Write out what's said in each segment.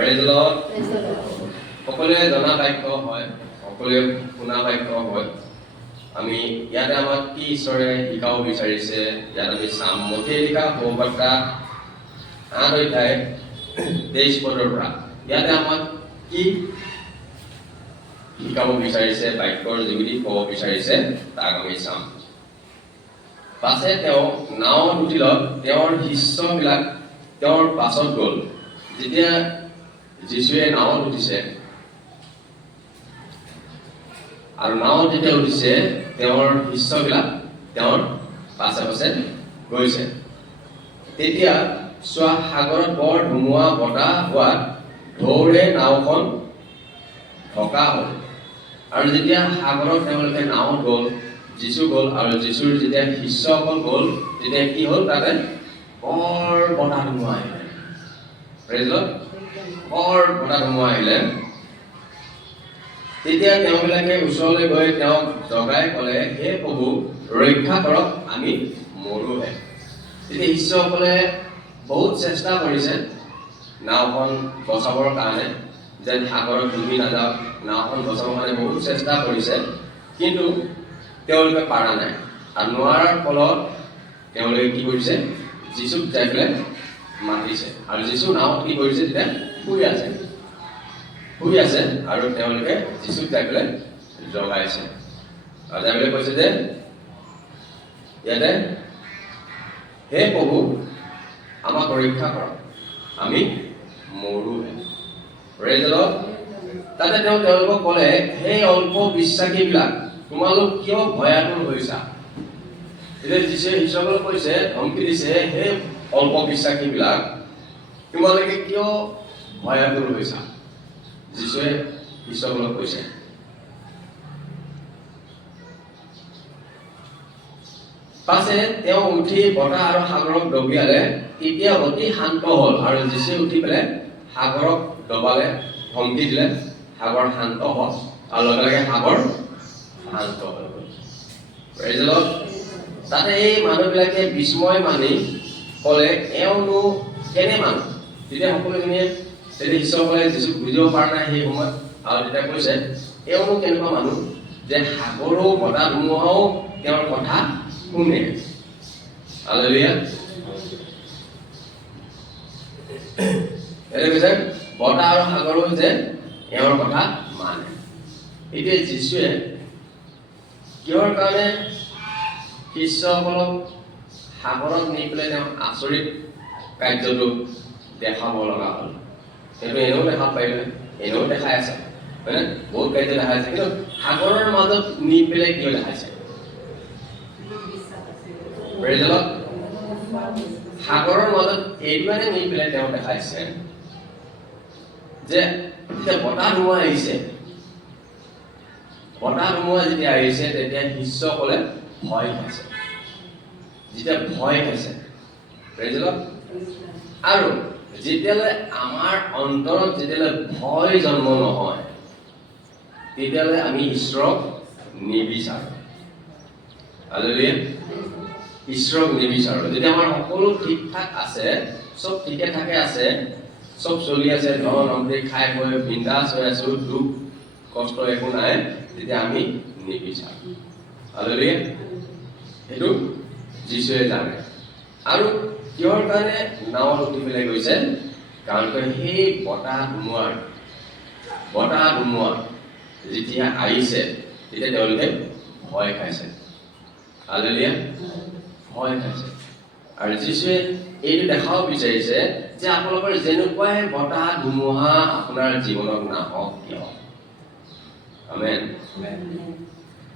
Praise the lord. সকলোৱে জনা বাক্য হয়, সকলোৱে শুনা বাক্য হয়। আমি ইয়াতে আমাক কি ঈশ্বৰে শিকাব বিচাৰিছে, ইয়াত আমি চাম মথিয়ে লিখা সুবাৰ্তা 8 অধ্যায় 23 পদৰ পৰা ইয়াতে আমাক কি শিকাব বিচাৰিছে, বাক্যৰ যোগেদি ক'ব বিচাৰিছে তাক আমি চাম। পাছে তেওঁ নাৱত উঠিলত তেওঁৰ শিষ্যবিলাক তেওঁৰ পাছত গ'ল। যেতিয়া যীশুৱে নাৱত উঠিছে আৰু নাৱত যেতিয়া উঠিছে তেওঁৰ শিষ্যবিলাক তেওঁৰ পাছে পাছে গৈছে। তেতিয়া চোৱা সাগৰত বৰ ধুমুহা বতাহ হোৱাত ঢৌৰে নাওখন ঢকা হ'ল। আৰু যেতিয়া সাগৰত তেওঁলোকে নাৱত গ'ল, যীশু গ'ল আৰু যীশুৰ যেতিয়া শিষ্যসকল গ'ল, তেতিয়া কি হ'ল? তাতে বৰ বতাহ ধুমুহা আহিলে। Praise the lord. বৰ বতাহ ধুমুহা আহিলে। তেতিয়া তেওঁবিলাকে ওচৰলৈ গৈ তেওঁক জগাই ক'লে, হে প্ৰভু, ৰক্ষা কৰক, আমি মৰোহে। তেতিয়া শিষ্যসকলে বহুত চেষ্টা কৰিছে নাওখন বচাবৰ কাৰণে, যেন সাগৰত ডুবি নাযাওক, নাওখন বচাবৰ কাৰণে বহুত চেষ্টা কৰিছে, কিন্তু তেওঁলোকে পাৰা নাই। আৰু নোৱাৰাৰ ফলত তেওঁলোকে কি কৰিছে? যীশুক যাই পেলাই মাতিছে। আৰু যীশু নাৱত কি কৰিছে? তেতিয়া শুই আছে আৰু তেওঁলোকে যীশুক যাই পেলাই জগাইছে আৰু যাই পেলাই কৈছে যে ইয়াতে, হে প্ৰভু, আমাক ৰক্ষা কৰক, আমি মৰোহে। Praise the lord. তাতে তেওঁলোকক ক'লে, হে অল্প বিশ্বাসীবিলাক, তোমালোক কিয় ভয়াতুৰ হৈছা? এতিয়া যীশুৱে শিষ্যসকলক কৈছে, ধমকি দিছে, হে অল্প বিশ্বাসীবিলাক, তোমালোকে কিয় ভয়াতুৰ হৈছা? যীশুৱে শিষ্যসকলক কৈছে। পাছে তেওঁ উঠি বতাহ আৰু সাগৰক দবিয়ালে, তেতিয়া অতি শান্ত হ'ল। আৰু যীশুৱে উঠি পেলাই সাগৰক দবালে, ধমকি দিলে, সাগৰ শান্ত হ'ল আৰু লগে লগে সাগৰ শান্ত হৈ গ'ল। Praise the lord. তাতে এই মানুহবিলাকে বিস্ময় মানি ক'লে, এওঁনো কেনে মানুহ? তেতিয়া সকলোখিনিয়ে তেতিয়া শিষ্যসকলে যীশুক বুজিব পৰা নাই সেই সময়ত। আৰু তেতিয়া কৈছে, এওঁনো কেনেকুৱা মানুহ যে সাগৰো বতাহ ধুমুহাও তেওঁৰ কথা শুনে। হালেলুয়া। কৈছে বতাহ আৰু সাগৰো যে এওঁৰ কথা মানে। এতিয়া যীশুৱে কিহৰ কাৰণে শিষ্যসকলক সাগৰত নি পেলাই তেওঁ আচৰিত কাৰ্যটো দেখাব লগা হ'ল? সেইটো এনেও দেখাব পাৰিলে, এনেও দেখাই আছে, হয়নে? বহুত কাৰ্য দেখাই আছে, কিন্তু সাগৰৰ মাজত নি পেলাই কিয় দেখাইছে? Praise the lord. সাগৰৰ মাজত এইটো কাৰণে নি পেলাই তেওঁ দেখাইছে যে যেতিয়া বতাহ ধুমুহা আহিছে, বতাহ ধুমুহা যেতিয়া আহিছে, তেতিয়া শিষ্যসকলে ভয় খাইছে। যেতিয়া ভয় খাইছে, প্ৰেজ দ্য লৰ্ড। আৰু যেতিয়ালৈ আমাৰ অন্তৰত যেতিয়ালৈ ভয় জন্ম নহয়, তেতিয়ালৈ আমি ঈশ্বৰক নিবিচাৰো। হালেলুয়া। ঈশ্বৰক নিবিচাৰো। যেতিয়া আমাৰ সকলো ঠিক ঠাক আছে, চব ঠিকে ঠাকে আছে, চব চলি আছে, ধন সম্পত্তি খাই বৈ বিন্দাছ হৈ আছো, দুখ কষ্ট একো নাই, তেতিয়া আমি নিবিচাৰো। হালেলুয়া। সেইটো যীশুৱে জানে। আৰু কিহৰ কাৰণে নাৱত উঠি পেলাই গৈছে? কাৰণ সেই বতাহ ধুমুহা যেতিয়া আহিছে, তেতিয়া তেওঁলোকে ভয় খাইছে। হালেলুয়া। ভয় খাইছে। আৰু যীশুৱে এইটো দেখাব বিচাৰিছে যে আপোনালোকৰ যেনেকুৱাই বতাহ ধুমুহা আপোনাৰ জীৱনত নাহক কিয়, আমেন,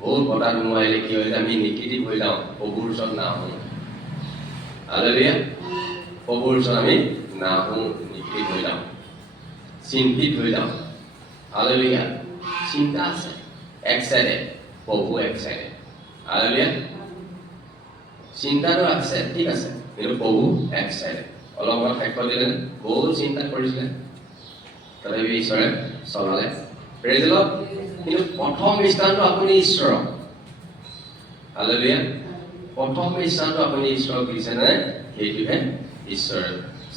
বহুত বতাহ ধুমুহা আহিলে কি হয়? আমি নিগেটিভ হৈ যাওঁ, প্ৰভুৰ ওচৰত নাহো। হালেলুয়া। প্ৰভুৰ ওচৰত আমি নাহো, নিগেটিভ হৈ যাওঁ, চিন্তিত হৈ যাওঁ। হালেলুয়া। চিন্তা আছে এক চাইডে, প্ৰভু এক চাইডে। হালেলুয়া। চিন্তাটো আছে, ঠিক আছে, কিন্তু প্ৰভু এক চাইডে। অলপ সাক্ষ্য দিলে, বহুত চিন্তা কৰিছিলে, তথাপি ঈশ্বৰে চলালে। Praise the lord. কিন্তু প্ৰথম স্থানটো আপুনি ঈশ্বৰক। হালেলুয়া। প্ৰথম স্থানটো আপুনি ঈশ্বৰক দিছে নাই, সেইটোহে ঈশ্বৰে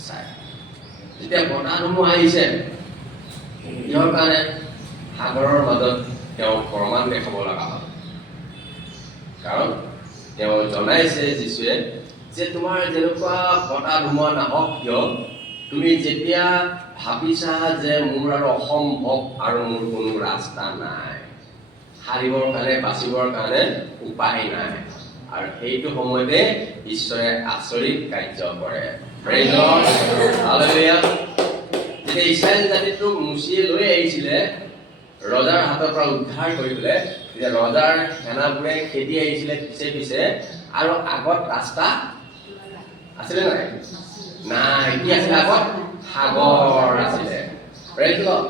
চাই। যেতিয়া বতাহ ধুমুহা আহিছে, কিহৰ কাৰণে সাগৰৰ মাজত তেওঁ প্ৰমাণ দেখাব লগা হ'ল কাৰণ তেওঁ জনাইছে যীশুৱে যে তোমাৰ যেনেকুৱা বতাহ ধুমুহা নাহক কিয় তুমি যেতিয়া ভাবিছা যে মোৰ আৰু অসম্ভৱ আৰু মোৰ কোনো ৰাস্তা নাই হাৰিবৰ কাৰণে বাচিবৰ কাৰণে উপায় নাই আৰু সেইটো সময়তে ঈশ্বৰে আচৰিত কাৰ্য কৰে প্ৰেইজ দ্য লৰ্ড হালেলুয়া যেতিয়া ইছৰাইল জাতিটোক মুচিয়ে লৈ আহিছিলে ৰজাৰ হাতৰ পৰা উদ্ধাৰ কৰিবলৈ তেতিয়া ৰজাৰ সেনাবোৰে খেদি আহিছিলে পিছে পিছে আৰু আগত ৰাস্তা আছিলে নাই কি আছিলে আগত সাগৰ আছিলে প্ৰেইজ দ্য লৰ্ড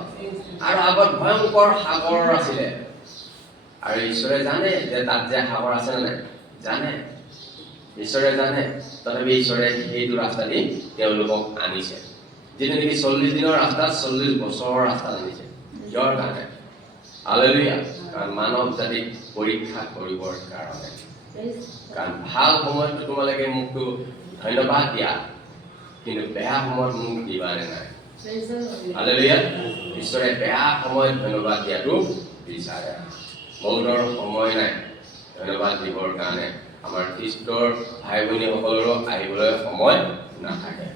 আৰু আগত ভয়ংকৰ সাগৰ আছিলে আৰু ঈশ্বৰে জানে যে তাত যে সাগৰ আছে নে নাই জানে ঈশ্বৰে জানে তথাপি ঈশ্বৰে সেইটো ৰাস্তা দি তেওঁলোকক আনিছে যিটো নেকি 40 দিনৰ ৰাস্তা 40 বছৰৰ ৰাস্তা আনিছে কিহৰ কাৰণে হালেলুয়া কাৰণ মানৱ জাতিক পৰীক্ষা কৰিবৰ কাৰণে কাৰণ ভাল সময়ত তোমালোকে মোকতো ধন্যবাদ দিয়া কিন্তু বেয়া সময়ত মোক দিবানে নাই হালেলুয়া ঈশ্বৰে বেয়া সময়ত ধন্যবাদ দিয়াটো বিচাৰে বহুতৰ সময় নাই ধন্যবাদ দিবৰ কাৰণে আমাৰ খ্ৰীষ্টৰ ভাই ভনীসকলৰো আহিবলৈ সময় নাথাকে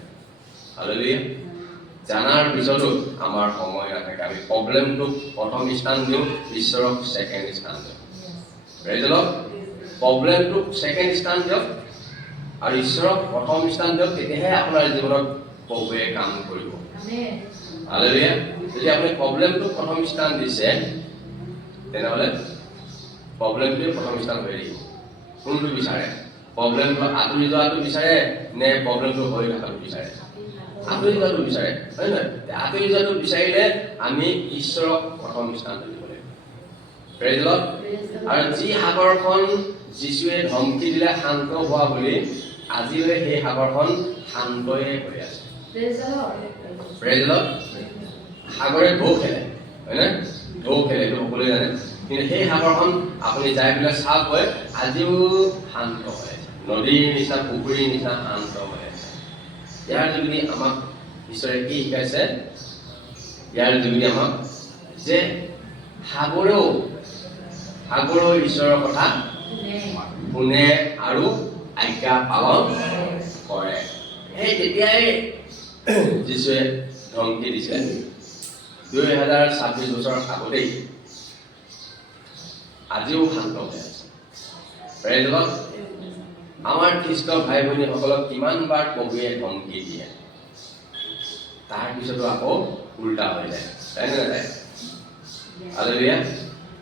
হালেলুয়া জানাৰ পিছতো আমাৰ সময় নাথাকে আমি প্ৰব্লেমটোক প্ৰথম স্থান দিওঁ ঈশ্বৰক ছেকেণ্ড স্থান দিওঁ প্ৰেইজ দ্য লৰ্ড প্ৰব্লেমটোক ছেকেণ্ড স্থান দিয়ক আৰু ঈশ্বৰক প্ৰথম স্থান দিয়ক তেতিয়াহে আপোনাৰ জীৱনত প্ৰভুৱে কাম কৰিব হালেলুয়া যদি আপুনি প্ৰব্লেমটোক প্ৰথম স্থান দিছে তেনেহ'লে প্ৰব্লেমটোৱে প্ৰথম স্থান হৈ থাকিব কোনটো বিচাৰে প্ৰব্লেমটো আঁতৰি যোৱাটো বিচাৰে নে প্ৰব্লেমটো হৈ থকাটো বিচাৰে আঁতৰি যোৱাটো বিচাৰে হয় নহয় আঁতৰি যোৱাটো বিচাৰিলে আমি ঈশ্বৰক প্ৰথম স্থান দিব লাগিব প্ৰেইজ দ্য লৰ্ড আৰু যি সাগৰখন যীশুৱে ধমকি দিলে শান্ত হোৱা বুলি আজিলৈ সেই সাগৰখন শান্তই হৈ আছে প্ৰেইজ দ্য লৰ্ড সাগৰে ঢৌ খেলে হয়নে ঢৌ খেলে এইটো সকলোৱে জানে কিন্তু সেই সাগৰখন আপুনি যাই পেলাই চাওক হয় আজিও শান্ত হৈ আছে নদীৰ নিচিনা পুখুৰীৰ নিচিনা শান্ত হৈ আছে ইয়াৰ যোগেদি আমাক ঈশ্বৰে কি শিকাইছে ইয়াৰ যোগেদি আমাক যে সাগৰেও ঈশ্বৰৰ কথা শুনে আৰু আজ্ঞা পালন কৰে সেই তেতিয়াই যীশুৱে ধমকি দিছে 2026 বছৰ আগতেই আজিও শান্ত হৈ আছে প্ৰেইজ দ্য লৰ্ড আমাৰ খ্ৰীষ্ট ভাই ভনীসকলক কিমানবাৰ প্ৰভুৱে ধমকি দিয়ে তাৰপিছতো আকৌ উল্টা হৈ যায় তাই নে নাযায় হালেলুয়া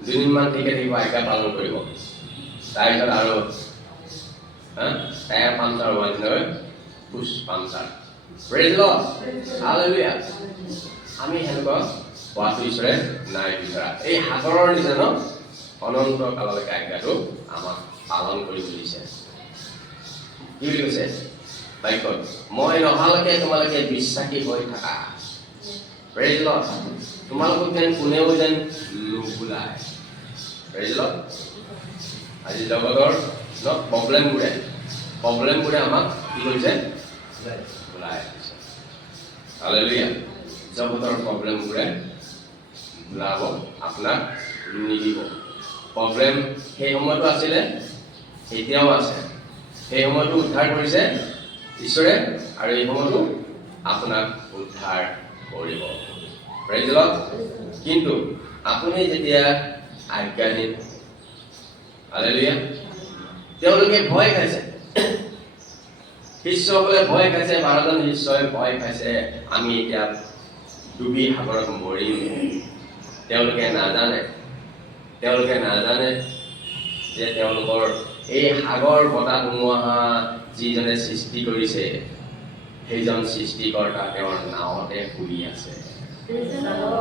দুদিনমান ঠিকে থাকিব আজ্ঞা পালন কৰিব তাৰপিছত আৰু টায়াৰ পামচাৰ হোৱা নিচিনা পুছ পামচাৰ প্ৰেইজ দ্য লৰ্ড হালেলুয়া আমি সেনেকুৱা হোৱাটো ঈশ্বৰে নাই বিচৰা এই সাগৰৰ নিচিনা অনন্ত কাললৈকে আজ্ঞাটো আমাক পালন কৰিব দিছে কি বুলি কৈছে বাক্যত মই নহালৈকে তোমালোকে বিশ্বাসী হৈ থাকা প্ৰেইজ দ্য লৰ্ড তোমালোকক যেন কোনেও যেন নুবুলায় প্ৰেইজ দ্য লৰ্ড আজি জগতৰ প্ৰব্লেমবোৰে আমাক কি কৰিছে বুলাই দিছে হালেলুয়া জগতৰ প্ৰব্লেমবোৰে বুলাব আপোনাক নিদিব প্ৰব্লেম সেই সময়তো আছিলে এতিয়াও আছে সেই সময়তো উদ্ধাৰ কৰিছে ঈশ্বৰে আৰু এই সময়তো আপোনাক উদ্ধাৰ কৰিব প্ৰেইজ দ্য লৰ্ড কিন্তু আপুনি যেতিয়া আজ্ঞাহীন হালেলুয়া তেওঁলোকে ভয় খাইছে শিষ্যসকলে ভয় খাইছে 12 জন শিষ্যই ভয় খাইছে আমি এতিয়া ডুবি সাগৰত মৰিম তেওঁলোকে নাজানে যে তেওঁলোকৰ এই সাগৰ বতাহ ধুমুহা যিজনে সৃষ্টি কৰিছে সেইজন সৃষ্টিকৰ্তা তেওঁৰ নাৱতে শুই আছে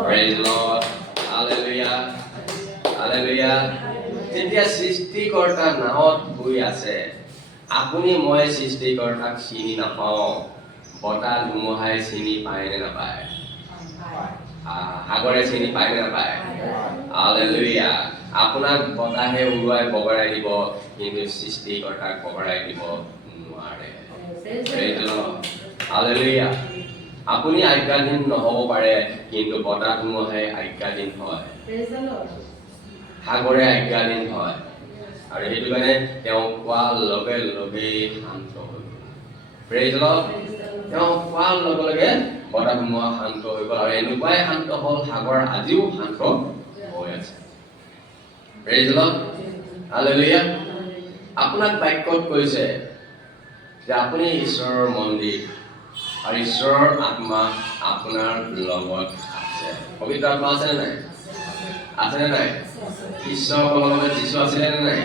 praise the Lord hallelujah hallelujah যেতিয়া সৃষ্টিকৰ্তা নাৱত শুই আছে আপুনি মই সৃষ্টিকৰ্তাক চিনি নাপাওঁ বতাহ ধুমুহাই চিনি পায় নে নাপায় সাগৰে চিনি পায় নে নাপায় হালেলুয়া আপোনাক বতাহে উৰুৱাই বগৰাই দিব কিন্তু সৃষ্টিকৰ্তাক বগৰাই দিব নোৱাৰে প্ৰেইজ দ্য লৰ্ড হালেলুয়া আপুনি আজ্ঞাধীন নহ'ব পাৰে কিন্তু বতাহ ধুমুহাই আজ্ঞাধীন হয় সাগৰে আজ্ঞাধীন হয় আৰু সেইটো কাৰণে তেওঁ কোৱাৰ লগে লগেই শান্ত হৈ গ'ল প্ৰেজ দ্য লৰ্ড তেওঁ কোৱাৰ লগে লগে বতাহ ধুমুহা শান্ত হৈ গ'ল আৰু এনেকুৱাই শান্ত হ'ল সাগৰ আজিও শান্ত হৈ আছে প্ৰেজ দ্য লৰ্ড হালেলুয়া আপোনাক বাক্যত কৈছে যে আপুনি ঈশ্বৰৰ মন্দিৰ আৰু ঈশ্বৰৰ আত্মা আপোনাৰ লগত আছে পবিত্ৰ আত্মা আছে নে নাই আছেনে নাই ঈশ্বৰৰ লগত যীশু আছিলে নে নাই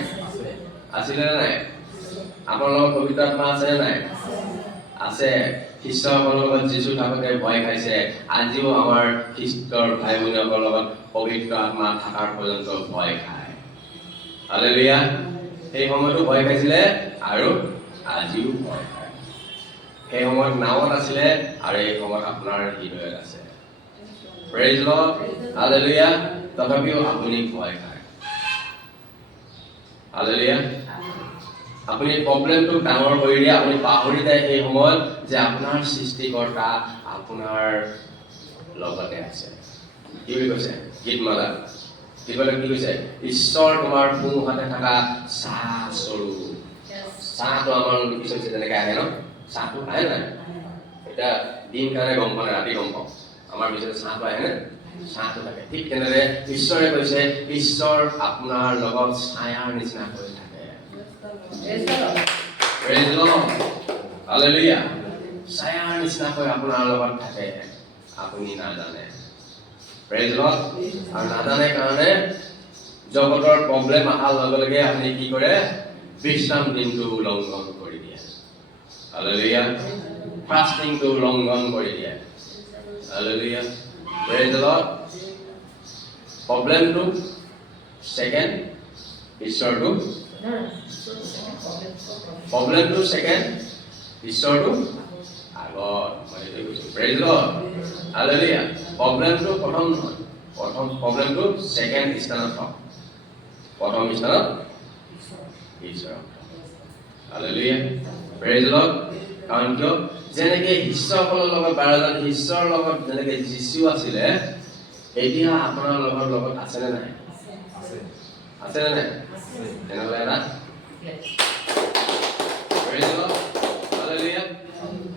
আছিলে নে নাই আপোনাৰ লগত পবিত্ৰ আত্মা আছে নে নাই আছে ঈশ্বৰৰ লগত যীশু থাকোঁতে ভয় খাইছে আজিও আমাৰ খ্ৰীষ্টৰ ভাই ভনীসকলৰ লগত পবিত্ৰ আত্মা থকাৰ পৰ্যন্ত ভয় খায় হালেলুয়া সেই সময়তো ভয় খাইছিলে আৰু আজিও ভয় খায় সেই সময়ত নাৱত আছিলে আৰু এই সময়ত আপোনাৰ হৃদয়ত আছে প্ৰেজ দ্য লৰ্ড হালেলুয়া তথাপিও আপুনি ভয় খায় হালেলুয়া আপুনি প্ৰব্লেমটো ডাঙৰ কৰি দিয়ে আপুনি পাহৰি যায় সেই সময়ত যে আপোনাৰ সৃষ্টিকৰ্তা আপোনাৰ লগতে আছে কি বুলি কৈছে গীতমালা গীতমালা কি কৈছে ঈশ্বৰ তোমাৰ সোঁহাতে থকা চাহ স্বৰূপ চাহটো আমাৰ কিছু তেনেকৈ আহে ন চাহটো আহে নাই এতিয়া দিন কাৰণে গম পোৱা নাই ৰাতি গম পাওঁ আমাৰ পিছতে চাহটো আহে নে চাহটো থাকে ঠিক তেনেদৰে ঈশ্বৰে কৈছে ঈশ্বৰ আপোনাৰ লগত ছায়াৰ নিচিনা হৈ থাকে প্ৰেজ দ্য লৰ্ড হালেলুয়া ছায়াৰ নিচিনাকৈ আপোনাৰ লগত থাকে আপুনি নাজানে প্ৰেজ দ্য লৰ্ড আৰু নাজানে কাৰণে জগতৰ প্ৰব্লেম অহাৰ লগে লগে আপুনি কি কৰে বিশ্ৰাম দিনটো উলংঘন কৰি দিয়ে হালেলুয়া ফাষ্টিংটো উলংঘন কৰি দিয়ে হালেলুয়া প্ৰেজ দ্য লৰ্ড প্ৰব্লেমটো ছেকেণ্ড ঈশ্বৰটো প্ৰব্লেমটো ছেকেণ্ড ঈশ্বৰটো আগত মই এইটো কৈছোঁ প্ৰেজ দ্য লৰ্ড হালেলুয়া প্ৰব্লেমটো প্ৰথম নহয় প্ৰব্লেমটো ছেকেণ্ড স্থানত হওক প্ৰথম স্থানত ঈশ্বৰ হালেলুয়া প্ৰেজ দ্য লৰ্ড কাৰণ কিয় যেনেকৈ শিষ্যসকলৰ লগত 12জন শিষ্যৰ লগত যেনেকৈ যীশু আছিলে এতিয়া আপোনাৰ লগত আছেনে নাই আছেনে নাই তেনেহ'লে এটা প্ৰেজ দ্য লৰ্ড হালেলুয়া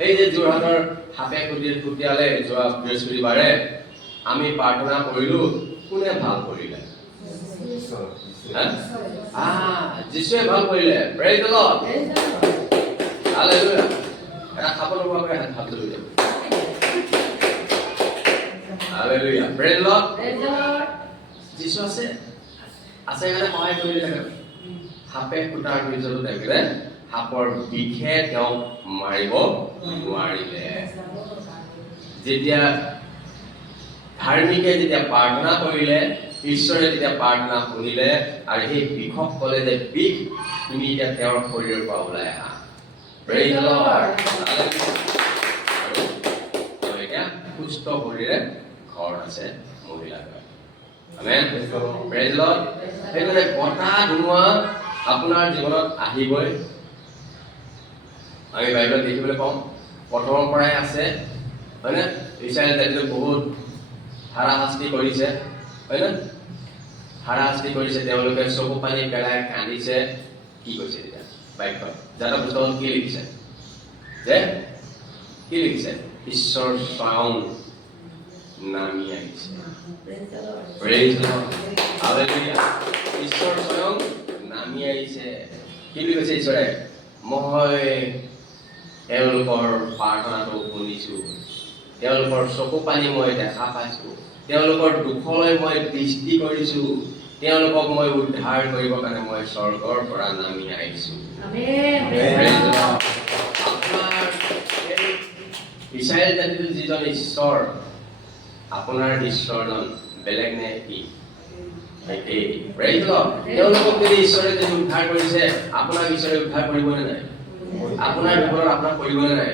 এই যে যোৰহাটৰ সাপে খুটিয়ালে যোৱা বৃহস্পতিবাৰে আমি প্ৰাৰ্থনা কৰিলোঁ কোনে ভাল কৰিলে যীশুৱে ভাল কৰিলে প্ৰেজ দ্য লৰ্ড হালেলুয়া এটা খাব নোপোৱাকৈ হাত ধৰি যাব হালেলুয়া প্ৰেজ দ্য লৰ্ড যীশু আছে কাৰণে সহায় কৰি থাকে সাপে খুটাৰ পিছতো থাকিলে সাপৰ বিষে তেওঁক মাৰিব নোৱাৰিলে যেতিয়া ধাৰ্মিকে যেতিয়া প্ৰাৰ্থনা কৰিলে ঈশ্বৰে যেতিয়া প্ৰাৰ্থনা শুনিলে আৰু সেই বিষক ক'লে যে বিষ তুমি এতিয়া তেওঁৰ শৰীৰৰ পৰা ওলাই আহা প্ৰেজ দ্য লৰ্ড আৰু এতিয়া সুস্থ শৰীৰে ঘৰত আছে মহিলা আমেন প্ৰেজ দ্য লৰ্ড সেইকাৰণে বতাহ ধুমুহা আপোনাৰ জীৱনত আহিবই আমি বাইবেলত দেখিবলৈ পাওঁ প্ৰথমৰ পৰাই আছে হয়নে ইছৰাইল জাতিটো বহুত হাৰাশাস্তি কৰিছে হয়নে হাৰাশাস্তি কৰিছে তেওঁলোকে চকু পানী পেলাই কান্দিছে কি কৈছে এতিয়া বাক্যত যাতে পুস্তকত কি লিখিছে যে কি লিখিছে ঈশ্বৰ স্বয়ং নামি আহিছে প্ৰেজ দ্য লৰ্ড হালেলুয়া ঈশ্বৰ স্বয়ং নামি আহিছে কি বুলি কৈছে ঈশ্বৰে মই তেওঁলোকৰ প্ৰাৰ্থনাটো শুনিছোঁ তেওঁলোকৰ চকু পানী মই দেখা পাইছোঁ তেওঁলোকৰ দুখলৈ মই দৃষ্টি কৰিছোঁ তেওঁলোকক মই উদ্ধাৰ কৰিবৰ কাৰণে মই স্বৰ্গৰ পৰা নামি আহিছোঁ আপোনাৰ ইছৰাইল জাতিটো যিজন ঈশ্বৰ আপোনাৰ ঈশ্বৰজন বেলেগ নে কি প্ৰেজ দ্য লৰ্ড তেওঁলোকক যদি ঈশ্বৰে যদি উদ্ধাৰ কৰিছে আপোনাক ঈশ্বৰে উদ্ধাৰ কৰিবনে নাই আপোনাৰ বিপদত আপোনাক কৰিবনে নাই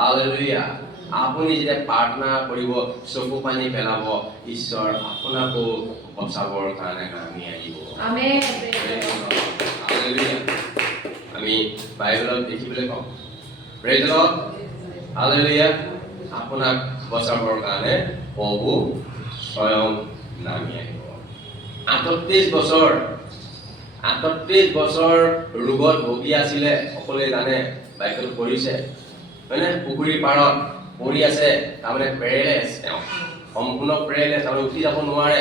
হালেলুয়া আপুনি যেতিয়া প্ৰাৰ্থনা কৰিব চকু পানী পেলাব ঈশ্বৰ আপোনাকো বচাবৰ কাৰণে নামি আহিব আমেন হালেলুয়া আমি বাইবেলত দেখিবলৈ পাওঁ প্ৰেজ দ্য লৰ্ড হালেলুয়া আপোনাক বচাবৰ কাৰণে প্ৰভু স্বয়ং নামি আহিব। 38 বছৰ ৰোগত ভুগি আছিলে, সকলোৱে জানে, বাইবেলত পঢ়িছে, হয়নে? পুখুৰীৰ পাৰত পৰি আছে, তাৰমানে পেৰেলাইজ, তেওঁ সম্পূৰ্ণ পেৰেলাইজ, তাৰমানে উঠি যাব নোৱাৰে,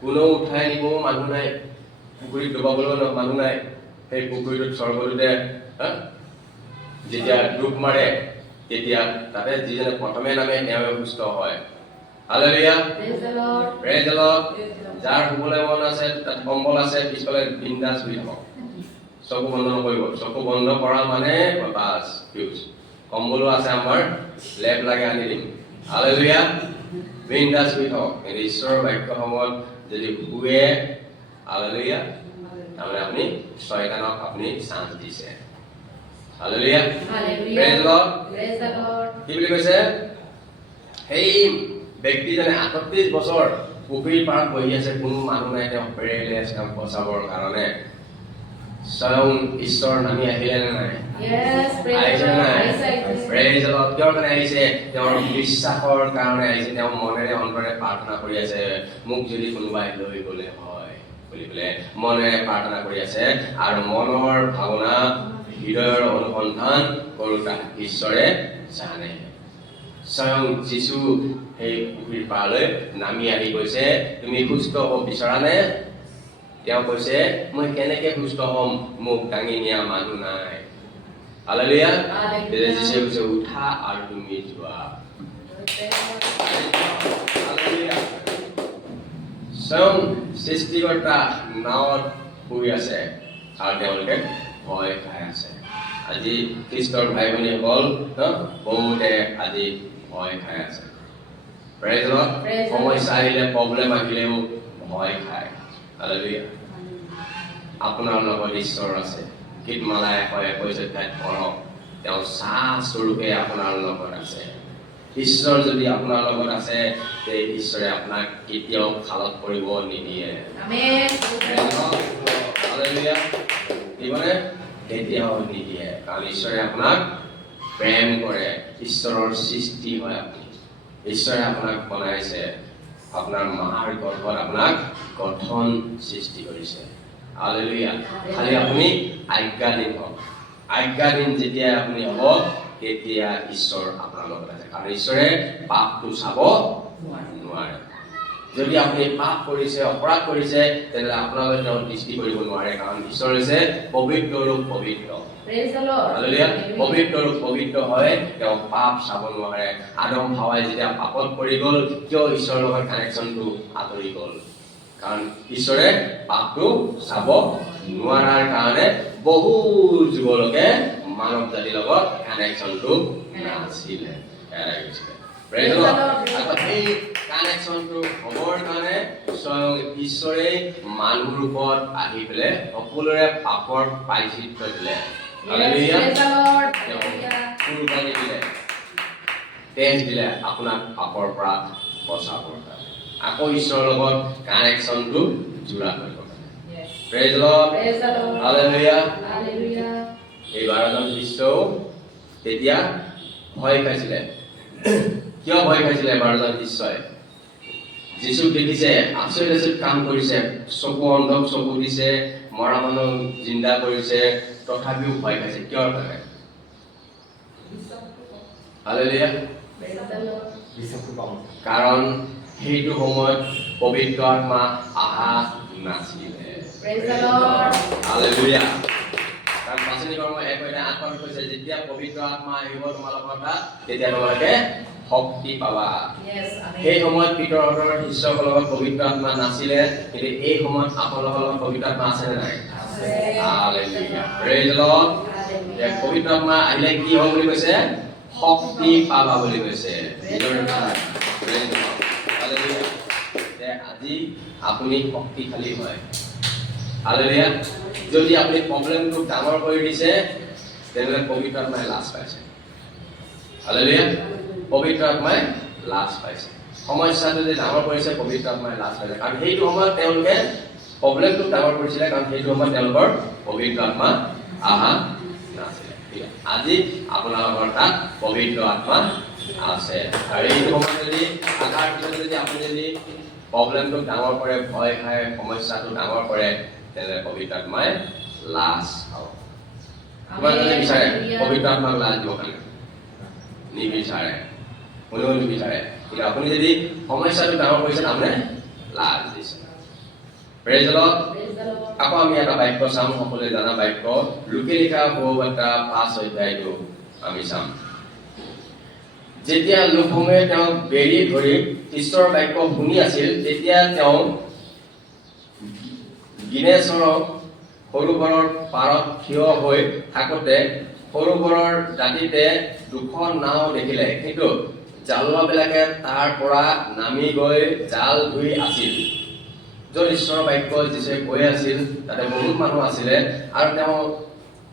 কোনেও উঠাই নিবও মানুহ নাই, পুখুৰীত ডুবাবলৈও মানুহ নাই। সেই পুখুৰীটোত স্বৰ্গদূতে যেতিয়া ডুব মাৰে, তেতিয়া তাতে যিজনে প্ৰথমে নামে তেওঁ সুস্থ হয়। Hallelujah, praise the lord. যাৰ শুবলৈ মন আছে, তাত কম্বল আছে, পিছফালে বিন্দাছ শুই থাকক, চকু বন্ধ নকৰিব। চকু বন্ধ কৰা মানে বাছ ফিউজ। কম্বলো আছে আমাৰ, লেপ লাগে আনি দিম। হালেলুয়া, বিন্দাছ শুই থাকক। কিন্তু ঈশ্বৰৰ বাক্য সময়ত যদি শুৱে, হালেলুয়া, তাৰমানে আপুনি শয়তানক আপুনি চান্স দিছে। Hallelujah, praise the lord. কি বুলি কৈছে? সেই ব্যক্তিজনে 38 বছৰ পুখুৰীৰ পাৰত বহি আছে, কোনো মানুহ নাই, তেওঁ পেৰেলাইজ, তেওঁক বচাবৰ কাৰণে স্বয়ং ঈশ্বৰ নামি আহিলে নে নাই? আহিছে নে নাই? Praise the lord. কিহৰ কাৰণে আহিছে? তেওঁৰ বিশ্বাসৰ কাৰণে আহিছে। তেওঁ মনেৰে অন্তৰে প্ৰাৰ্থনা কৰি আছে, মোক যদি কোনোবাই লৈ গ'লে হয় বুলি পেলাই মনেৰে প্ৰাৰ্থনা কৰি আছে। আৰু মনৰ ভাৱনা, হৃদয়ৰ অনুসন্ধান কৰোঁতা ঈশ্বৰে জানে। স্বয়ং যীশু সেই পুখুৰীৰ পাৰলৈ নামি আহি কৈছে, তুমি সুস্থ হ'ব বিচৰানে? তেওঁ কৈছে, মই কেনেকে সুস্থ হ'ম, মোক দাঙি নিয়া মানুহ নাই। হালেলুয়া, যীশুৱে কৈছে, উঠা আৰু তুমি যোৱা। হালেলুয়া। স্বয়ং সৃষ্টিকৰ্তা নাৱত শুই আছে আৰু তেওঁলোকে ভয় খাই আছে। আজি খ্ৰীষ্টৰ ভাই ভনীসকল বহুতে আজি ভয় খাই আছে। Praise the lord. সমস্যা আহিলে, প্ৰব্লেম আহিলেও ভয় খায়। হালেলুয়া। আপোনাৰ লগত ঈশ্বৰ আছে। গীতমালা 121 পঢ়ক, তেওঁ চাহ স্বৰূপে আপোনাৰ লগত আছে। ঈশ্বৰ যদি আপোনাৰ লগত আছে, তে ঈশ্বৰে আপোনাক কেতিয়াও খালত পৰিব নিদিয়ে। আমেন। হালেলুয়া। দিবনে? কেতিয়াও নিদিয়ে, কাৰণ ঈশ্বৰে আপোনাক প্ৰেম কৰে। ঈশ্বৰৰ সৃষ্টি হয় আপুনি। ঈশ্বৰে আপোনাক বনাইছে, আপোনাৰ মাৰ গৰ্ভত আপোনাক গঠন সৃষ্টি কৰিছে। হালেলুয়া। খালি আপুনি আজ্ঞাধীন হওক। আজ্ঞাধীন যেতিয়া আপুনি হ'ব, তেতিয়া ঈশ্বৰ আপোনাৰ লগত আছে, কাৰণ ঈশ্বৰে পাপটো চাব নোৱাৰে। যদি আপুনি পাপ কৰিছে, অপৰাধ কৰিছে, তেনেহ'লে আপোনালৈ তেওঁ দৃষ্টি কৰিব নোৱাৰে, কাৰণ ঈশ্বৰ হৈছে পবিত্ৰ ৰূপ পবিত্ৰ। হালেলুয়া। পবিত্ৰ ৰূপ পবিত্ৰ হয়, তেওঁ পাপ চাব নোৱাৰে। আদম হাৱাই যেতিয়া পাপত পৰি গ'ল, কিয় ঈশ্বৰৰ লগত কানেকশ্যনটো আঁতৰি গ'ল? কাৰণ ঈশ্বৰে পাপটো চাব নোৱাৰাৰ কাৰণে বহু যুগলৈকে মানৱ জাতিৰ লগত কানেকশ্যনটো নাছিলে, হেৰাই গৈছিলে। Praise the lord. সেই কানেকশ্যনটো হ'বৰ কাৰণে স্বয়ং ঈশ্বৰে মানুহ ৰূপত আহি পেলাই সকলোৰে পাপৰ প্ৰায়শ্চিত্ত দিলে। হালেলুয়া। কুৰবানী দিলে, তেজ দিলে, আপোনাক পাপৰ পৰা বচাবৰ কাৰণে, আকৌ ঈশ্বৰৰ লগত কানেকশ্যনটো জোৰা কৰিব কাৰণে। Praise the Lord. হালেলুয়া। এই 12জন শিষ্যও তেতিয়া ভয় খাইছিলে। কিয় ভয় খাইছিলে 12জন শিষ্যই? যীশুক দেখিছে, আচৰিত কাম কৰিছে, চকু অন্ধক চকু দিছে, মৰা মানুহ জিন্দা কৰিছে, তথাপিও ভয় খাইছে। কিয়ৰ কাৰণে? হালেলুয়া। কাৰণ সেইটো সময়ত পবিত্ৰ আত্মা অহা নাছিলে। হালেলুয়া। কাৰণ পাচনি কৰ্ম 1:8 কৈছে, যেতিয়া পবিত্ৰ আত্মা আহিব তোমালোকৰ তাত, তেতিয়া তোমালোকে শক্তি পাবা। সেই সময়ত পিতৰহঁতৰ শিষ্যসকলৰ লগত পবিত্ৰ আত্মা নাছিলে, কিন্তু এই সময়ত আপোনালোকৰ লগত পবিত্ৰ আত্মা আছে নে নাই? হালেলুয়া। Praise the lord. পবিত্ৰ আত্মা আহিলে কি হ'ব বুলি কৈছে? শক্তি পাবা বুলি কৈছে। আজি আপুনি শক্তিশালী হয়। হালেলুয়া। যদি আপুনি প্ৰব্লেমটো ডাঙৰ কৰি দিছে, তেনেহ'লে পবিত্ৰ আত্মাই লাজ পাইছে। হালেলুয়া। পবিত্ৰ আত্মাই লাজ পাইছে। সমস্যাটো যদি ডাঙৰ কৰিছে, পবিত্ৰ আত্মাই লাজ পাইছে, কাৰণ সেইটো সময়ত তেওঁলোকে প্ৰব্লেমটো ডাঙৰ কৰিছিলে, কাৰণ সেইটো সময়ত তেওঁলোকৰ পবিত্ৰ আত্মা অহা নাছিলে। আজি আপোনালোকৰ তাত পবিত্ৰ আত্মা আছে আৰু এই সময়ত যদি আধাৰ পিছত যদি আপুনি যদি প্ৰব্লেমটো ডাঙৰ কৰে ভয় খায় সমস্যাটো ডাঙৰ কৰে তেনে পবিত্ৰ আত্মাই লাজ খাব কিমান যদি বিচাৰে পবিত্ৰ আত্মাক লাজ দিব কাৰণে নিবিচাৰে কোনেও নিবিচাৰে কিন্তু আপুনি যদি সমস্যাটো ডাঙৰ কৰিছে তাৰমানে লাজ দিছে প্ৰেজ দ্য লৰ্ড আকৌ আমি এটা বাক্য চাম সকলোৱে জানা বাক্য লোকে লিখা সুবাৰ্তা 5 অধ্যায়টো আমি চাম যেতিয়া লোকসমূহে তেওঁক বেৰি ধৰি ঈশ্বৰৰ বাক্য শুনি আছিল তেতিয়া তেওঁ গিনেচৰৰ সৰোবৰৰ পাৰত থিয় হৈ থাকোঁতে সৰোবৰৰ দাঁতিতে দুখন নাও দেখিলে কিন্তু জালুৱাবিলাকে তাৰ পৰা নামি গৈ জাল ধুই আছিল য'ত ঈশ্বৰৰ বাক্য যিছে কৈ আছিল তাতে বহুত মানুহ আছিলে আৰু তেওঁ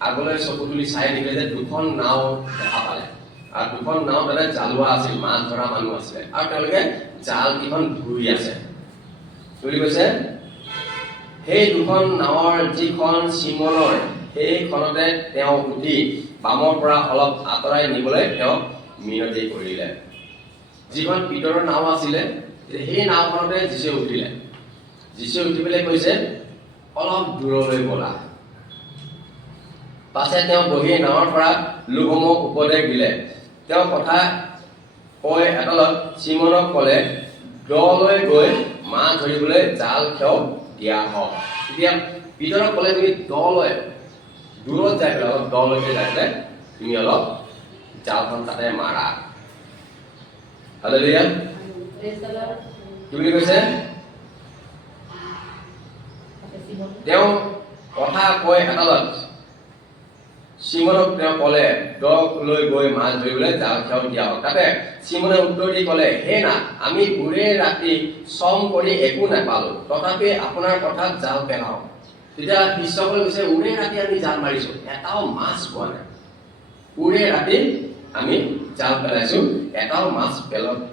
আগলৈ চকু তুলি চাই দেখিলে যে দুখন নাও দেখা পালে আৰু দুখন নাও তাতে জালুৱা আছিল মাছ ধৰা মানুহ আছিলে আৰু তেওঁলোকে জাল কেইখন ধুই আছে বুলি কৈছে সেই দুখন নাৱৰ যিখন চিমনৰ সেইখনতে তেওঁ উঠি বামৰ পৰা অলপ আঁতৰাই নিবলৈ তেওঁ মিনতি কৰিলে যিখন পিতৰৰ নাও আছিলে সেই নাওখনতে যীশুৱে উঠিলে যীশুৱে উঠি পেলাই কৈছে অলপ দূৰলৈ ব'লা পাছে তেওঁ বহি নাৱৰ পৰা লোকসমূহক উপদেশ দিলে তেওঁ কথা কৈ এটালত চিমনক ক'লে দলৈ গৈ মাছ ধৰিবলৈ জাল খেও দিয়া হওক এতিয়া পিতৰক ক'লে তুমি দলৈ দূৰত যাই পেলাই অলপ দলৈকে যাই পেলাই তুমি অলপ জালখন তাতে মাৰা হালেলুয়া কি বুলি কৈছে তেওঁ কথা কৈ এটালত চিমনক তেওঁ ক'লে দলৈ গৈ মাছ ধৰিবলৈ জাল খেও দিয়া হওক তাতে চিমনে উত্তৰ দি ক'লে হে না আমি গোটেই ৰাতি শ্ৰম কৰি একো নাপালো তথাপি আপোনাৰ কথাত জাল পেলাও তেতিয়া শিষ্যসকলে কৈছে গোটেই ৰাতি আমি জাল মাৰিছো এটাও মাছ পোৱা নাই গোটেই ৰাতি আমি জাল পেলাইছো এটাও মাছ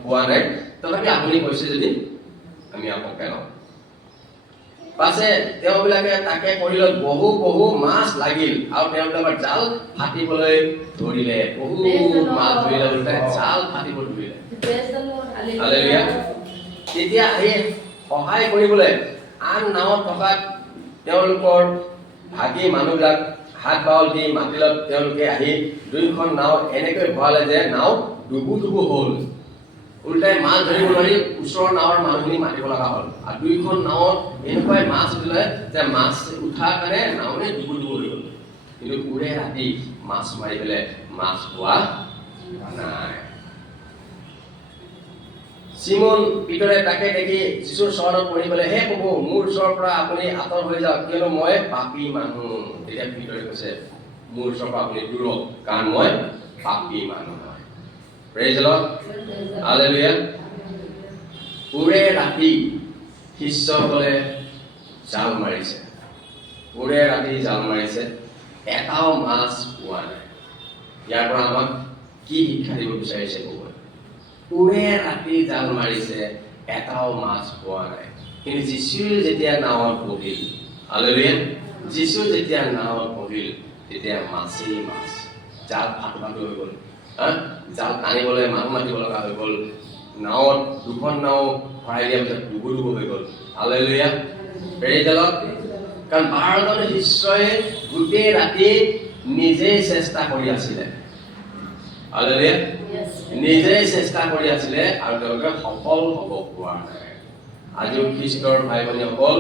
পোৱা নাই তথাপি আপুনি কৈছে যদি আমি আকৌ পেলাও পাছে তেওঁবিলাকে তাকে কৰিলত বহু বহু মাছ লাগিল আৰু তেওঁবিলাকৰ জাল ফাটিবলৈ ধৰিলে বহু মাছ ধৰিলে জাল ফাটিব ধৰিলে হালেলুয়া তেতিয়া আহি সহায় কৰিবলৈ আন নাৱত থকা তেওঁলোকৰ ভাগি মানুহবিলাক হাত বাউল দি মাতিলত তেওঁলোকে আহি দুইখন নাও এনেকৈ ভৰালে যে নাও ডুবু ডুবু হ'ল উল্টাই মাছ ধৰিব নোৱাৰি ওচৰৰ নাৱৰ মানুহখিনি মাতিব লগা হ'ল আৰু দুইখন নাৱত এনেকুৱাই মাছ উঠিলে যে মাছ উঠাৰ কাৰণে নাৱনে ডুবু ডুবু হৈ গ'ল কিন্তু গোটেই ৰাতি মাছ মাৰি পেলাই মাছ পোৱা নাই চিমন পিতৰে তাকে দেখি যীশুৰ চৰণত পৰি পেলে হে প্ৰভু মোৰ ওচৰৰ পৰা আপুনি আঁতৰ হৈ যাওক কিয়নো মই পাপী মানুহ তেতিয়া পিতৰে কৈছে মোৰ ওচৰৰ পৰা আপুনি দূৰ হওক কাৰণ মই পাপী মানুহ হয় প্ৰেজ দ্য লৰ্ড হালেলুয়া পুৰে ৰাতি শিষ্যসকলে জাল মাৰিছে পুৰে ৰাতি জাল মাৰিছে এটাও মাছ পোৱা নাই ইয়াৰ পৰা আমাক কি শিক্ষা দিব বিচাৰিছে প্ৰভুৱে পুৰে ৰাতি জাল মাৰিছে এটাও মাছ পোৱা নাই কিন্তু যীশু যেতিয়া নাৱত বহিল হালেলুয়া যীশু যেতিয়া নাৱত বহিল তেতিয়া মাছেই মাছ জাল ফাটো ফাটো হৈ গ'ল জাল টানিবলৈ মানুহ মাতিব লগা হৈ গ'ল নাৱত দুখন নাও ভৰাই দিয়াৰ পিছত ডুবু ডুবু হৈ গ'ল হালেলুয়া প্ৰেজ দ্য লৰ্ড কাৰণ 12 জন শিষ্যই গোটেই ৰাতি নিজেই চেষ্টা কৰি আছিলে হালেলুয়া নিজেই চেষ্টা কৰি আছিলে আৰু তেওঁলোকে সফল হ'ব পৰা নাই আজিও খ্ৰীষ্টৰ ভাই ভনীসকল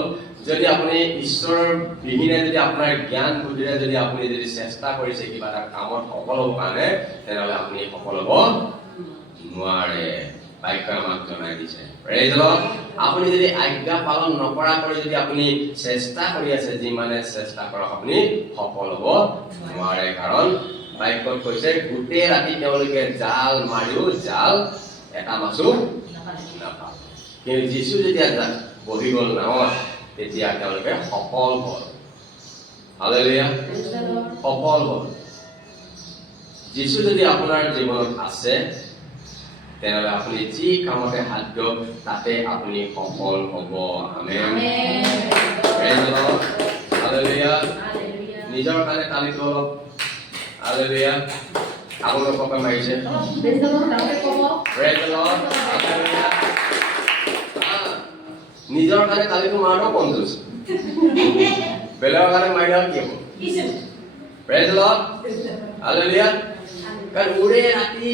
যদি আপুনি ঈশ্বৰৰ বিহীনে যদি আপোনাৰ জ্ঞান বুদ্ধিৰে যদি আপুনি যদি চেষ্টা কৰিছে কিবা এটা কামত সফল হ'ব কাৰণে তেনেহ'লে আপুনি সফল হ'ব নোৱাৰে বাক্য আমাক জনাই দিছে প্ৰেজ দ্য লৰ্ড আপুনি যদি আজ্ঞা পালন নকৰাকৈ যদি আপুনি চেষ্টা কৰি আছে যিমানে চেষ্টা কৰক আপুনি সফল হ'ব নোৱাৰে কাৰণ বাক্যত কৈছে গোটেই ৰাতি তেওঁলোকে জাল মাৰিও জাল এটা মাছো নাপালে কিন্তু যীশু যেতিয়া বহি গ'ল নাৱত তেতিয়া তেওঁলোকে সফল হ'ল হালেলুয়া সফল হ'ল যীশু যদি আপোনাৰ জীৱনত আছে তেনেহ'লে আপুনি যি কামতে হাত দিয়ক তাতে আপুনি সফল হ'ব আমেন প্ৰেজ দ্য লৰ্ড হালেলুয়া নিজৰ কাৰণে তালি অলপ হালেলুয়া আপোনালোকে মাৰিছে Praise the Lord. Hallelujah. নিজৰ কাৰণে কালিটো মাৰটো কনজুচ বেলেগৰ কাৰণে মাৰিলে কি হ'ব Praise the Lord. Hallelujah. কাৰণ উৰে ৰাতি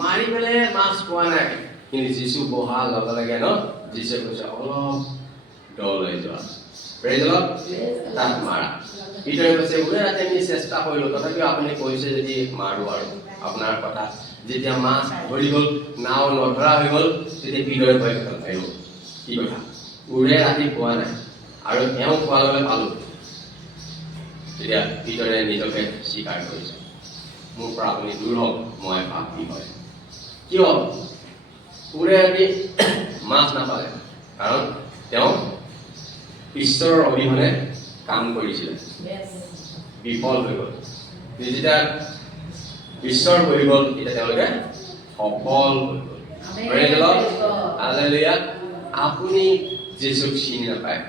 মাৰি পেলাই মাছ পোৱা নাই কিন্তু যিছু বহা লগে লগে ন যিছুৱে কৈছে অলপ দৌৰাই যোৱা Praise the Lord. তাক মাৰা পিতৰে কৈছে উৰে ৰাতি আমি চেষ্টা কৰিলোঁ তথাপিও আপুনি কৈছে যদি মাৰো আৰু আপোনাৰ কথা যেতিয়া মাছ ধৰি গ'ল নাও নধৰা হৈ গ'ল তেতিয়া পিতৰে ভয় খাইছিল কি কথা উৰে ৰাতি পোৱা নাই আৰু এওঁ পোৱা লগে পালোঁ তেতিয়া পিতৰে নিজকে স্বীকাৰ কৰিছে মোৰ পৰা আপুনি দূৰ হওক মই পাপী হয় কিয় উৰে ৰাতি মাছ নাপালে কাৰণ তেওঁ ঈশ্বৰৰ অবিহনে কাম কৰিছিলে বিফল হৈ গ'ল যেতিয়া ঈশ্বৰ হৈ গ'ল তেতিয়া তেওঁলোকে সফল হৈ গ'ল Hallelujah. আপুনি যিছুক চিনি নাপায়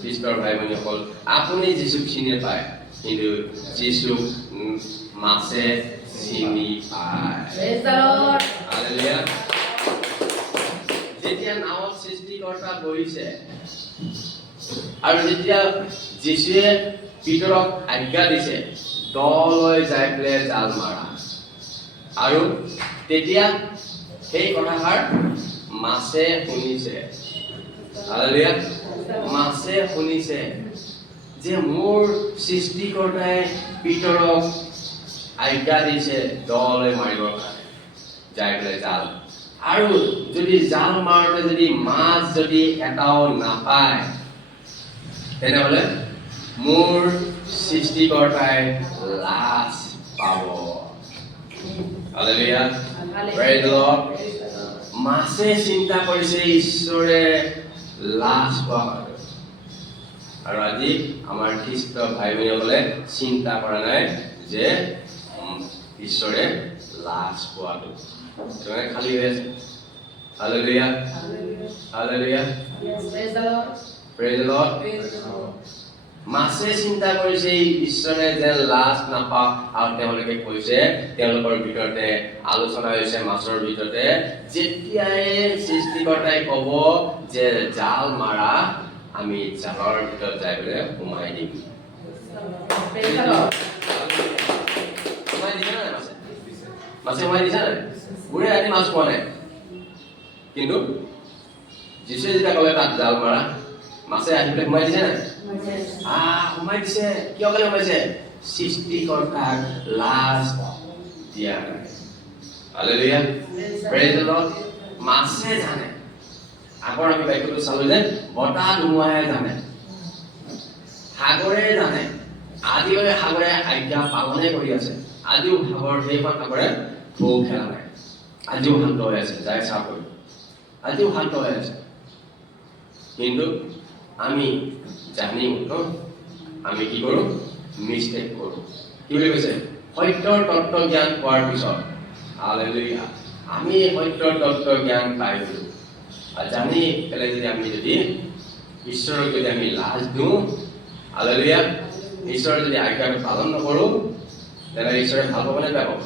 খ্ৰীষ্টৰ ভাই ভনীসকল আপুনি যিছুক চিনি নাপায় কিন্তু যিছুক মাছে চিনি পায় Hallelujah. যেতিয়া নাৱত সৃষ্টিকৰ্তা বহিছে আৰু যেতিয়া যিছুৱে পিতৰক আজ্ঞা দিছে দলৈ যাই পেলাই জাল মাৰা আৰু তেতিয়া সেই কথাষাৰ মাছে শুনিছে Hallelujah. মাছে শুনিছে যে মোৰ সৃষ্টিকৰ্তাই পিতৰক আজ্ঞা দিছে দলৈ মাৰিবৰ কাৰণে যাই পেলাই জাল আৰু যদি জাল মাৰোতে যদি মাছ যদি এটাও নাপায় তেনেহ'লে মোৰ সৃষ্টিকৰ্তাই লাজ পাব Hallelujah. Praise the Lord. মাছে চিন্তা কৰিছে ঈশ্বৰে লাজ পোৱা আৰু আজি আমাৰ খ্ৰীষ্ট ভাই ভনীসকলে চিন্তা কৰা নাই যে ঈশ্বৰে লাজ পোৱাটো সেইটো খালী হৈ আছে Hallelujah. Hallelujah. Praise the Lord. মাছে চিন্তা কৰিছে ঈশ্বৰে যেন লাজ নাপাওক আৰু তেওঁলোকে কৈছে তেওঁলোকৰ ভিতৰতে আলোচনা হৈছে মাছৰ ভিতৰতে যেতিয়াই সৃষ্টিকৰ্তাই ক'ব যে জাল মাৰা আমি জালৰ ভিতৰত যাই পেলাই সোমাই দিম সোমাই দিছে নাই মাছে সোমাই দিছে নাই উৰে ৰাতি মাছ পোৱা নাই কিন্তু যিছুৱে যেতিয়া ক'লে তাত জাল মাৰা মাছে আহি পেলাই সোমাই দিছে নাই সোমাই দিছে কিয় কাৰণে সোমাইছে সৃষ্টিকৰ্তাক লাজ দিয়া নাই Hallelujah. Praise the Lord. মাছে জানে আগৰ আমি বাক্যটো চালো যে বতাহ ধুমুহাই জানে সাগৰে জানে আজিলৈকে সাগৰে আজ্ঞা পালনে কৰি আছে আজিও সাগৰ সেইখন সাগৰে ঢৌ খেলা নাই আজিও শান্ত হৈ আছে যাই চাহ কৰি আজিও শান্ত হৈ আছে কিন্তু আমি জানিও ন আমি কি কৰোঁ মিষ্টেক কৰোঁ কি বুলি কৈছে সত্যৰ তত্ত্ব জ্ঞান পোৱাৰ পিছত Hallelujah. আমি সত্যৰ তত্ত্ব জ্ঞান পাই গ'লো আৰু জানি পেলাই যদি আমি যদি ঈশ্বৰক যদি আমি লাজ দিওঁ Hallelujah. ঈশ্বৰৰ যদি আজ্ঞাটো পালন নকৰোঁ তেনেহ'লে ঈশ্বৰে ভাল পাবনে বেয়া পাব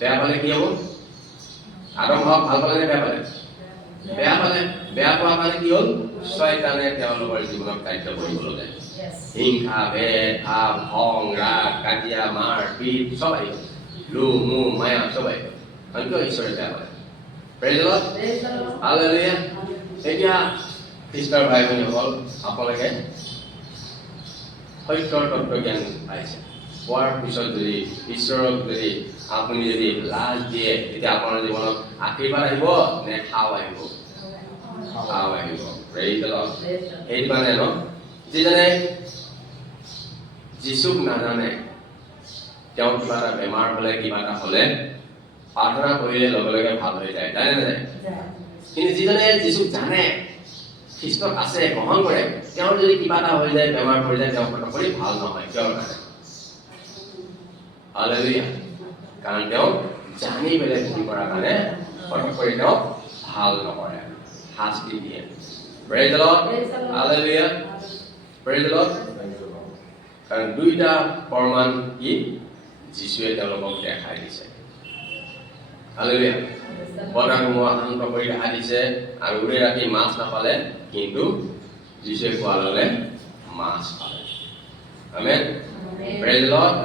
বেয়া পালে কি হ'ব আদম হওক ভাল পালে নে বেয়া পালে বেয়া পালে বেয়া পোৱা মানে কি হ'ল শয়তানে তেওঁলোকৰ জীৱনত কাৰ্য কৰিব ল'লে হিংসা ভেদ ভাৱ খং ৰাগ কাজিয়া মাৰ পিট চব আহিব লোভ মোহ মায়া চব আহিব কাৰণ কিয় ঈশ্বৰে বেয়া পালে Praise the Lord. Hallelujah. এতিয়া খ্ৰীষ্টৰ ভাই ভনীসকল আপোনালোকে সত্যৰ তত্ত্ব জ্ঞান পাইছে পোৱাৰ পিছত যদি ঈশ্বৰক যদি আপুনি যদি লাজ দিয়ে তেতিয়া আপোনাৰ জীৱনত আশীৰ্বাদ আহিব নে খাও আহিব খাও আহিব Praise the Lord. সেইটো কাৰণে ন যিজনে যিছুক নাজানে তেওঁ কিবা এটা বেমাৰ হ'লে কিবা এটা হ'লে প্ৰাৰ্থনা কৰিলে লগে লগে ভাল হৈ যায় জানে নাযায় কিন্তু যিজনে যিছুক জানে খ্ৰীষ্টক আছে গ্ৰহণ কৰে তেওঁৰ যদি কিবা এটা হৈ যায় বেমাৰ হৈ যায় তেওঁ পটককৈ ভাল নহয় কিয় নাজানে Hallelujah. কাৰণ তেওঁ জানি পেলাই ভুল কৰাৰ কাৰণে পটককৈ তেওঁ ভাল নকৰে শাস্তি দিয়ে Praise the Lord. Hallelujah. Praise the Lord. কাৰণ দুইটা প্ৰমাণ কি যিশুৱে তেওঁলোকক দেখাই দিছে হালেলুয়া বতাহসমূহ শান্ত কৰি দেখা দিছে আৰু উৰে ৰাতি মাছ নাপালে কিন্তু যিশুৱে কোৱা লগে মাছ পালে আমেন প্ৰেজ দ্য লৰ্ড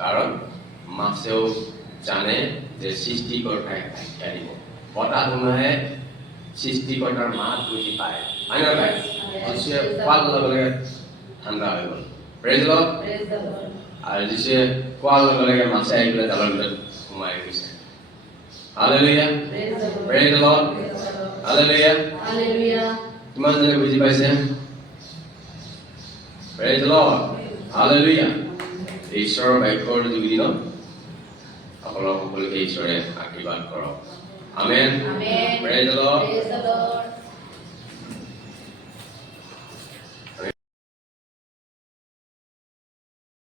কাৰণ মাছেও জানে যে সৃষ্টিকৰ্তাই আজ্ঞা দিব বতাহ ধুমুহাই সৃষ্টিকৰ্তাৰ মাত বুজি পায় হয় নে নহয় যিশুৱে কোৱাৰ লগে লগে ঠাণ্ডা হৈ গ'ল প্ৰেজ দ্য লৰ্ড আৰু যিশুৱে কোৱাৰ লগে লগে মাছে আহি পেলাই জালৰ ভিতৰত সোমাই গৈছে Hallelujah. Praise the Lord. Hallelujah. Hallelujah. কিমান জনে বুজি পাইছে Praise the Lord. Hallelujah. ঈশ্বৰৰ বাক্যৰ যোগদিনত আপোনালোক সকলোকে ঈশ্বৰে আশীৰ্বাদ কৰক Amen. Amen. Praise the Lord. Praise the Lord.